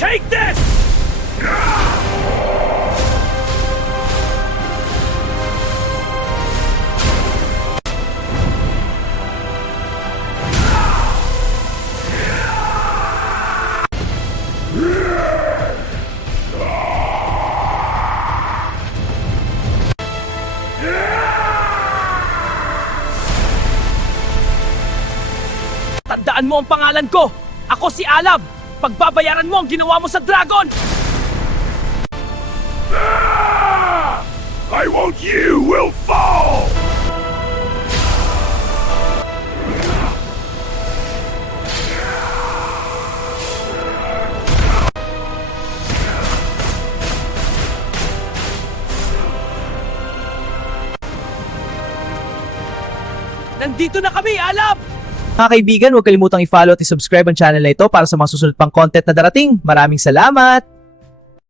Take this! Tandaan mo ang pangalan ko! Ako si Alab! Pagbabayaran mo ang ginawa mo sa dragon! I won't, you will fall! Nandito na kami, Alab! Mga kaibigan, huwag kalimutang i-follow at i-subscribe ang channel na ito para sa mga susunod pang content na darating. Maraming salamat!